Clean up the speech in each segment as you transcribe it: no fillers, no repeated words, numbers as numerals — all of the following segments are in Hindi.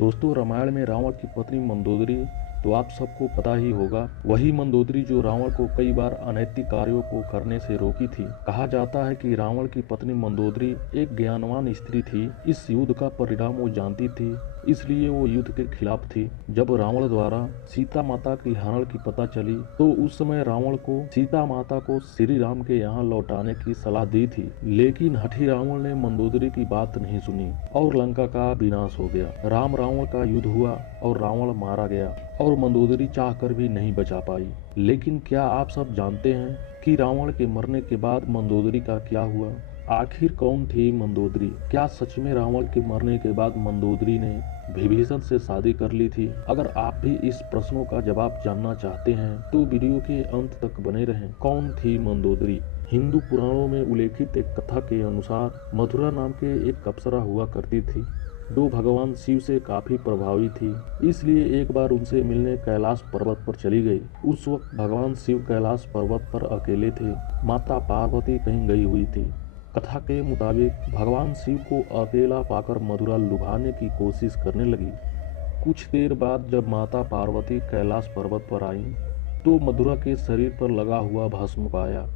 दोस्तों, रामायण में रावण की पत्नी मंदोदरी तो आप सबको पता ही होगा। वही मंदोदरी जो रावण को कई बार अनैतिक कार्यों को करने से रोकी थी। कहा जाता है कि रावण की पत्नी मंदोदरी एक ज्ञानवान स्त्री थी। इस युद्ध का परिणाम वो जानती थी, इसलिए वो युद्ध के खिलाफ थी। जब रावण द्वारा सीता माता की हरण की पता चली तो उस समय रावण को सीता माता को श्री राम के यहाँ लौटाने की सलाह दी थी, लेकिन हठी रावण ने मंदोदरी की बात नहीं सुनी और लंका का विनाश हो गया। राम रावण का युद्ध हुआ और रावण मारा गया और मंदोदरी चाहकर भी नहीं बचा पाई। लेकिन क्या आप सब जानते हैं कि रावण के मरने के बाद मंदोदरी का क्या हुआ? आखिर कौन थी मंदोदरी? क्या सच में रावण के मरने के बाद मंदोदरी ने विभीषण से शादी कर ली थी? अगर आप भी इस प्रश्नों का जवाब जानना चाहते हैं तो वीडियो के अंत तक बने रहें। कौन थी मंदोदरी? हिंदू पुराणों में उल्लेखित एक कथा के अनुसार मथुरा नाम के एक अप्सरा हुआ करती थी। जो भगवान शिव से काफी प्रभावी थी, इसलिए एक बार उनसे मिलने कैलाश पर्वत पर चली गई। उस वक्त भगवान शिव कैलाश पर्वत पर अकेले थे। माता पार्वती कहीं गई हुई थी। कथा के मुताबिक भगवान शिव को अकेला पाकर मथुरा लुभाने की कोशिश करने लगी। कुछ देर बाद जब माता पार्वती कैलाश पर्वत पर आई तो मथुरा के शरीर पर लगा हुआ भस्म पाया,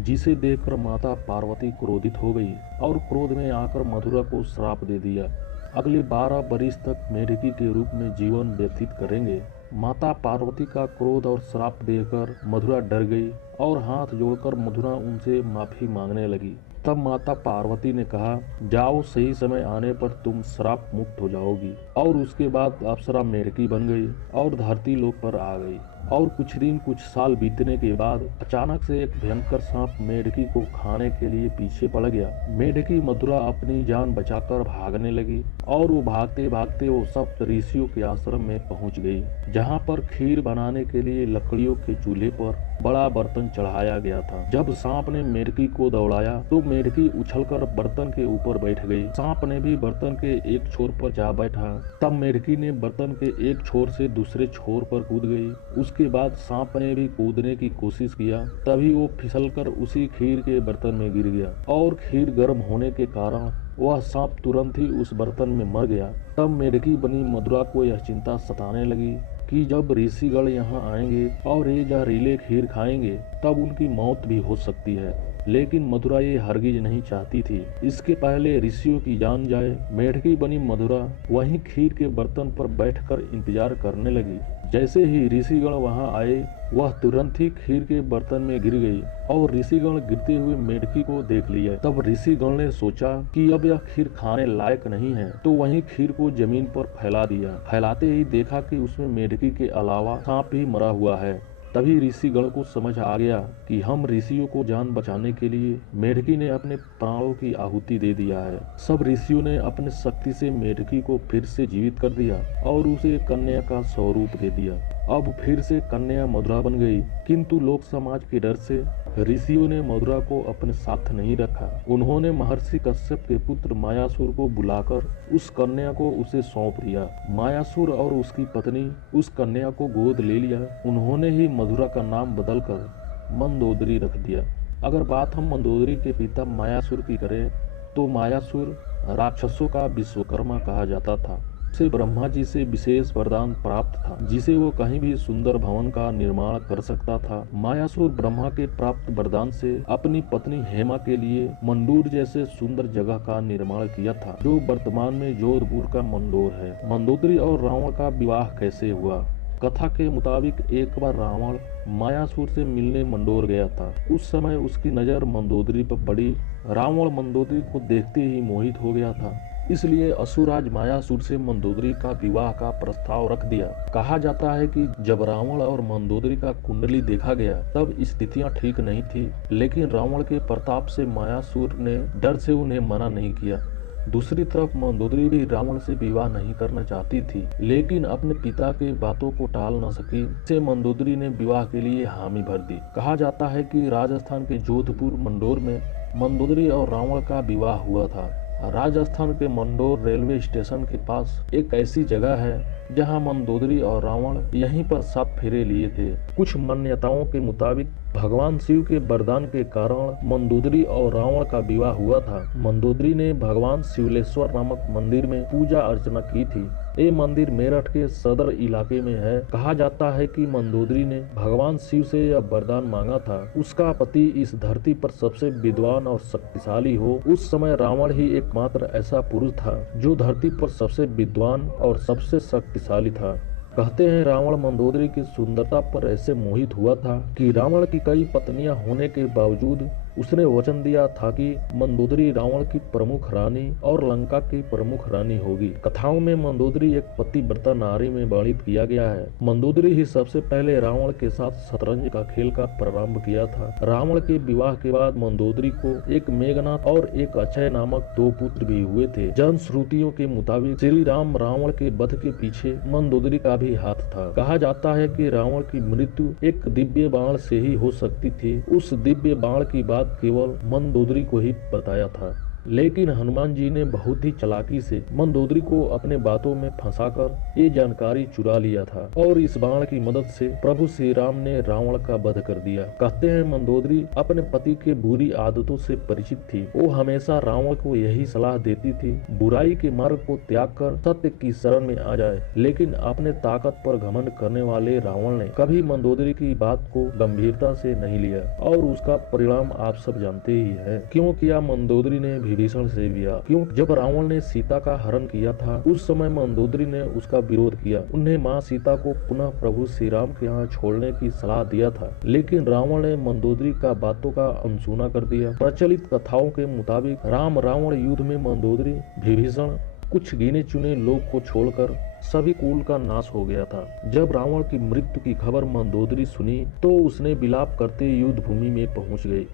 जिसे देखकर माता पार्वती क्रोधित हो गई और क्रोध में आकर मथुरा को श्राप दे दिया। अगले 12 बरिस तक मेढकी के रूप में जीवन व्यतीत करेंगे। माता पार्वती का क्रोध और श्राप देखकर मथुरा डर गई और हाथ जोड़कर मथुरा उनसे माफी मांगने लगी। तब माता पार्वती ने कहा, जाओ, सही समय आने पर तुम श्राप मुक्त हो जाओगी। और उसके बाद अप्सरा मेढकी बन गई और धरती लोक पर आ गई। और कुछ साल बीतने के बाद अचानक से एक भयंकर सांप मेढकी को खाने के लिए पीछे पड़ गया। मेढकी मथुरा अपनी जान बचाकर भागने लगी और वो भागते भागते वो सप्त ऋषियों के आश्रम में पहुंच गई, जहां पर खीर बनाने के लिए लकड़ियों के चूल्हे पर बड़ा बर्तन चढ़ाया गया था। जब सांप ने मेढकी को दौड़ाया तो मेढकी उछलकर बर्तन के ऊपर बैठ गई। सांप ने भी बर्तन के एक छोर पर जा बैठा। तब मेढकी ने बर्तन के एक छोर से दूसरे छोर पर कूद गई। उसके बाद सांप ने भी कूदने की कोशिश किया, तभी वो फिसलकर उसी खीर के बर्तन में गिर गया और खीर गर्म होने के कारण वह सांप तुरंत ही उस बर्तन में मर गया। तब मेढकी बनी मथुरा को यह चिंता सताने लगी कि जब ऋषिगण यहाँ आएंगे और ये जहरीले खीर खाएंगे तब उनकी मौत भी हो सकती है। लेकिन मथुरा ये हरगिज नहीं चाहती थी। इसके पहले ऋषियों की जान जाए, मेढकी बनी मथुरा वहीं खीर के बर्तन पर बैठकर इंतजार करने लगी। जैसे ही ऋषिगण वहां आए, वह तुरंत ही खीर के बर्तन में गिर गई और ऋषिगण गिरते हुए मेढकी को देख लिया। तब ऋषिगण ने सोचा कि अब यह खीर खाने लायक नहीं है, तो वहीं खीर को जमीन पर फैला दिया। फैलाते ही देखा कि उसमें मेढकी के अलावा सांप भी मरा हुआ है। तभी ऋषिगण को समझ आ गया कि हम ऋषियों को जान बचाने के लिए मेढकी ने अपने प्राणों की आहुति दे दिया है। सब ऋषियों ने अपने शक्ति से मेढकी को फिर से जीवित कर दिया और उसे कन्या का स्वरूप दे दिया। अब फिर से कन्या मथुरा बन गई, किंतु लोक समाज के डर से ऋषियों ने मथुरा को अपने साथ नहीं रखा। उन्होंने महर्षि कश्यप के पुत्र मायासुर को बुलाकर उस कन्या को उसे सौंप दिया। मायासुर और उसकी पत्नी उस कन्या को गोद ले लिया। उन्होंने ही मथुरा का नाम बदलकर मंदोदरी रख दिया। अगर बात हम मंदोदरी के पिता मायासुर की करें तो मायासुर राक्षसों का विश्वकर्मा कहा जाता था। उसे ब्रह्मा जी से विशेष वरदान प्राप्त था, जिसे वो कहीं भी सुंदर भवन का निर्माण कर सकता था। मायासुर ब्रह्मा के प्राप्त वरदान से अपनी पत्नी हेमा के लिए मंदोर जैसे सुंदर जगह का निर्माण किया था, जो वर्तमान में जोधपुर का मंदोर है। मंदोदरी और रावण का विवाह कैसे हुआ? कथा के मुताबिक एक बार रावण मायासुर से मिलने मंदोर गया था। उस समय उसकी नजर मंदोदरी पर पड़ी। रावण मंदोदरी को देखते ही मोहित हो गया था, इसलिए असुरराज मायासुर से मंदोदरी का विवाह का प्रस्ताव रख दिया। कहा जाता है कि जब रावण और मंदोदरी का कुंडली देखा गया तब स्थितियां ठीक नहीं थी, लेकिन रावण के प्रताप से मायासुर ने डर से उन्हें मना नहीं किया। दूसरी तरफ मंदोदरी भी रावण से विवाह नहीं करना चाहती थी, लेकिन अपने पिता के बातों को टाल न सकी। से मंदोदरी ने विवाह के लिए हामी भर दी। कहा जाता है कि राजस्थान के जोधपुर मंडोर में मंदोदरी और रावण का विवाह हुआ था। राजस्थान के मंडोर रेलवे स्टेशन के पास एक ऐसी जगह है जहां मंदोदरी और रावण यहीं पर 7 फेरे लिए थे। कुछ मान्यताओं के मुताबिक भगवान शिव के वरदान के कारण मंदोदरी और रावण का विवाह हुआ था। मंदोदरी ने भगवान शिवलेश्वर नामक मंदिर में पूजा अर्चना की थी। ये मंदिर मेरठ के सदर इलाके में है। कहा जाता है कि मंदोदरी ने भगवान शिव से यह वरदान मांगा था, उसका पति इस धरती पर सबसे विद्वान और शक्तिशाली हो। उस समय रावण ही एकमात्र ऐसा पुरुष था जो धरती पर सबसे विद्वान और सबसे शक्तिशाली था। कहते हैं रावण मंदोदरी की सुंदरता पर ऐसे मोहित हुआ था कि रावण की कई पत्नियां होने के बावजूद उसने वचन दिया था कि मंदोदरी रावण की प्रमुख रानी और लंका की प्रमुख रानी होगी। कथाओं में मंदोदरी एक पतिव्रता नारी में वर्णित किया गया है। मंदोदरी ही सबसे पहले रावण के साथ शतरंज का खेल का प्रारंभ किया था। रावण के विवाह के बाद मंदोदरी को एक मेघनाथ और एक अक्षय नामक 2 पुत्र भी हुए थे। जनश्रुतियों के मुताबिक श्री राम रावण के वध के पीछे मंदोदरी का भी हाथ था। कहा जाता है कि रावण की मृत्यु एक दिव्य बाण से ही हो सकती थी। उस दिव्य बाण की बात केवल मंदोदरी को ही बताया था, लेकिन हनुमान जी ने बहुत ही चालाकी से मंदोदरी को अपने बातों में फंसाकर ये जानकारी चुरा लिया था और इस बाण की मदद से प्रभु श्री राम ने रावण का वध कर दिया। कहते हैं मंदोदरी अपने पति के बुरी आदतों से परिचित थी। वो हमेशा रावण को यही सलाह देती थी, बुराई के मार्ग को त्याग कर सत्य की शरण में आ जाए। लेकिन अपने ताकत पर घमंड करने वाले रावण ने कभी मंदोदरी की बात को गंभीरता से नहीं लिया और उसका परिणाम आप सब जानते ही है। क्यों किया मंदोदरी ने विभीषण से विवाह? क्यों? जब रावण ने सीता का हरण किया था उस समय मंदोदरी ने उसका विरोध किया। उन्हें माँ सीता को पुनः प्रभु श्री राम के यहाँ छोड़ने की सलाह दिया था, लेकिन रावण ने मंदोदरी का बातों का अनसुना कर दिया। प्रचलित कथाओं के मुताबिक राम रावण युद्ध में मंदोदरी, विभीषण, कुछ गिने चुने लोग को छोड़कर सभी कुल का नाश हो गया था। जब रावण की मृत्यु की खबर मंदोदरी सुनी तो उसने विलाप करते युद्ध भूमि में पहुंच गई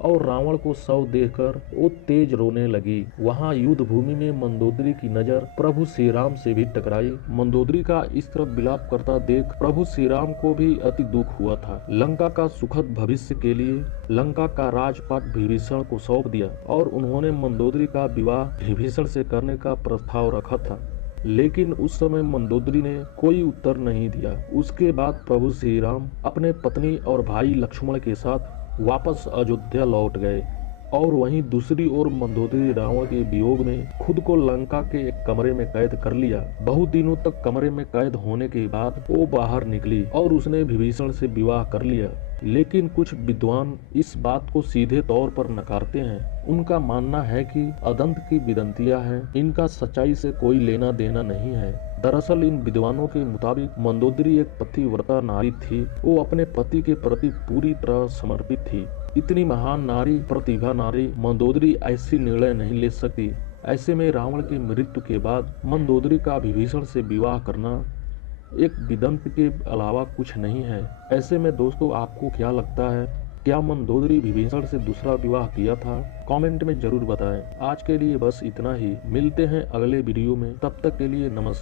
और रावण को शव देखकर वो तेज रोने लगी। वहाँ युद्ध भूमि में मंदोदरी की नजर प्रभु श्री राम से भी टकराई। मंदोदरी का इस तरह विलाप करता देख प्रभु श्री राम को भी अति दुख हुआ था। लंका का सुखद भविष्य के लिए लंका का राजपाट विभीषण को सौंप दिया और उन्होंने मंदोदरी का विवाह विभीषण से करने का प्रस्ताव रखा था, लेकिन उस समय मंदोदरी ने कोई उत्तर नहीं दिया। उसके बाद प्रभु श्री राम अपने पत्नी और भाई लक्ष्मण के साथ वापस अयोध्या लौट गए और वहीं दूसरी ओर मंदोदरी रावण के वियोग में खुद को लंका के एक कमरे में कैद कर लिया। बहुत दिनों तक कमरे में कैद होने के बाद वो बाहर निकली और उसने विभीषण से विवाह कर लिया। लेकिन कुछ विद्वान इस बात को सीधे तौर पर नकारते हैं। उनका मानना है कि अदंत की विदंतियां हैं, इनका सच्चाई से कोई लेना देना नहीं है। दरअसल इन विद्वानों के मुताबिक मंदोदरी एक पतिव्रता नारी थी। वो अपने पति के प्रति पूरी तरह समर्पित थी। इतनी महान नारी, प्रतिभा नारी मंदोदरी ऐसी निर्णय नहीं ले सकती। ऐसे में रावण की मृत्यु के बाद मंदोदरी का विभीषण से विवाह करना एक विदंत के अलावा कुछ नहीं है। ऐसे में दोस्तों आपको क्या लगता है, क्या मंदोदरी विभीषण से दूसरा विवाह किया था? कमेंट में जरूर बताएं। आज के लिए बस इतना ही, मिलते हैं अगले वीडियो में, तब तक के लिए नमस्कार।